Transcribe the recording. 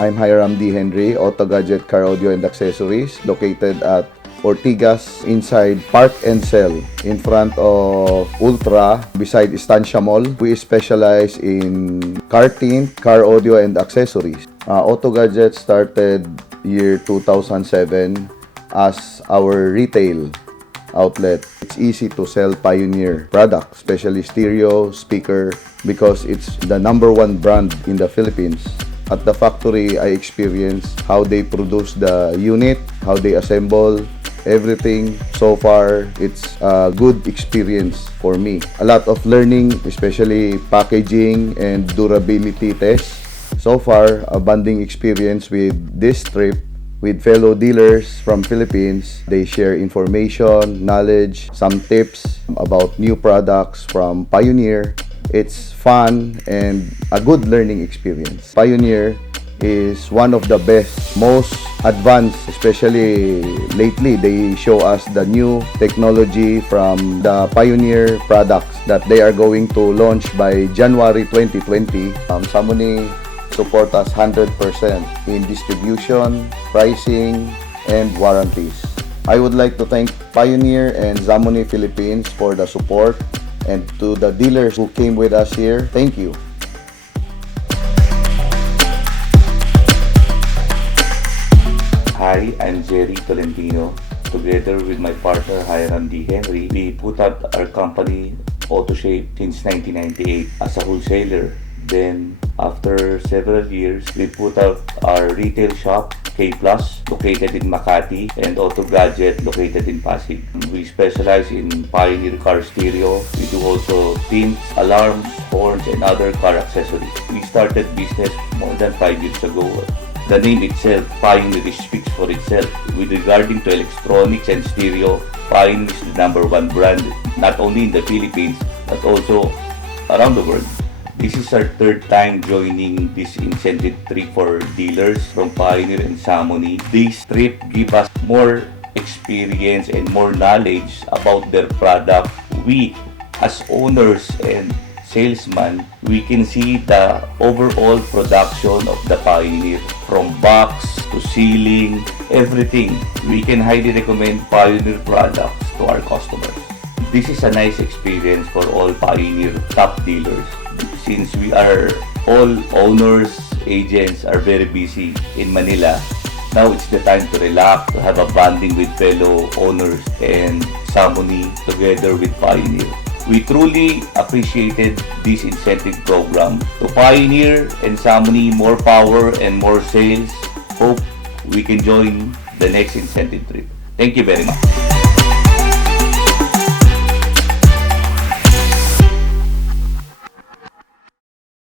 I'm Hiram D. Henry, Auto Gadget Car Audio and Accessories, located at Ortigas inside Park and Sell in front of Ultra beside Estancia Mall. We specialize in car tint, car audio and accessories. Auto Gadget started year 2007 as our retail outlet. It's easy to sell Pioneer products, especially stereo, speaker, because it's the #1 brand in the Philippines. At the factory, I experienced how they produce the unit, how they assemble everything. So far, it's a good experience for me. A lot of learning, especially packaging and durability tests. So far, a bonding experience with this trip with fellow dealers from Philippines. They share information, knowledge, some tips about new products from Pioneer. It's fun and a good learning experience. Pioneer is one of the best, most advanced, especially lately. They show us the new technology from the Pioneer products that they are going to launch by January 2020. Samuni support us 100% in distribution, pricing, and warranties. I would like to thank Pioneer and Zamoni Philippines for the support, and to the dealers who came with us here, thank you. Hi, I'm Jerry Tolentino. Together with my partner Hiram D. Henry, we put up our company AutoShape since 1998 as a wholesaler. Then, after several years, we put out our retail shop, Kplus, located in Makati, and Auto Gadget, located in Pasig. We specialize in Pioneer car stereo. We do also tints, alarms, horns, and other car accessories. We started business more than 5 years ago. The name itself, Pioneer, speaks for itself. With regarding to electronics and stereo, Pioneer is the #1 brand, not only in the Philippines, but also around the world. This is our third time joining this incentive trip for dealers from Pioneer and Samoni. This trip gives us more experience and more knowledge about their product. We, as owners and salesmen, we can see the overall production of the Pioneer, from box to ceiling, everything. We can highly recommend Pioneer products to our customers. This is a nice experience for all Pioneer top dealers. Since we are all owners, agents are very busy in Manila, now it's the time to relax, to have a bonding with fellow owners and Samoni together with Pioneer. We truly appreciated this incentive program. To Pioneer and Samoni, more power and more sales. Hope we can join the next incentive trip. Thank you very much.